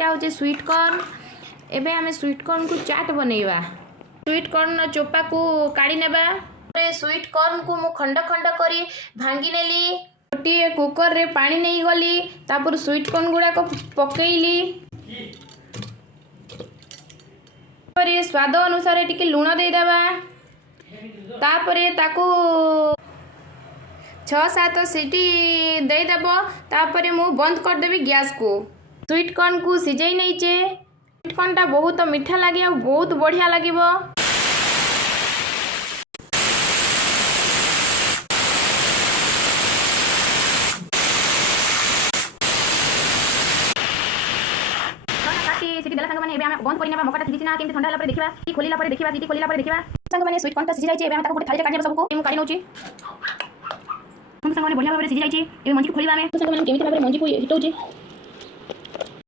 यहाँ हूँ sweet corn. एबे आमे स्वीट कॉर्न को चाट बनैबा। स्वीट कॉर्न चोपा को काढ़ी नेबा। स्वीट कॉर्न को मु खंड खंड करी भांगी नेली। गोटे कुकर रे पानी नहीं गली तापर स्वीट कॉर्न गुड़ा को पकेइली। तापर स्वाद अनुसार टिके लूण दे देबा। तापर ताकू 6-7 सीटी दे देबो। तापर मु बंद कर देबी गैस को। स्वीट कॉर्न को सिझाई नैचे। स्वीट कॉर्न टा बहुत मीठा लगे और बहुत बढ़िया लागिबो। सीटी देला संग माने एबे हम बंद करिना मकटा सिझिना केमति ठंडा होला पर देखिबा। सी खोलिला पर देखिबा। सीटी खोलिला पर देखिबा संग माने स्वीट कॉर्न ता सिझि जाइछे। एबे हम ताको गोटे थाली रे काढि देबा सबको। हम काढि नउची संग माने बढ़िया भाबरे सिझि जाइछे। एबे मंजी को खोलिबा। हमें संग माने केमति भाबरे मंजी को हिटौची।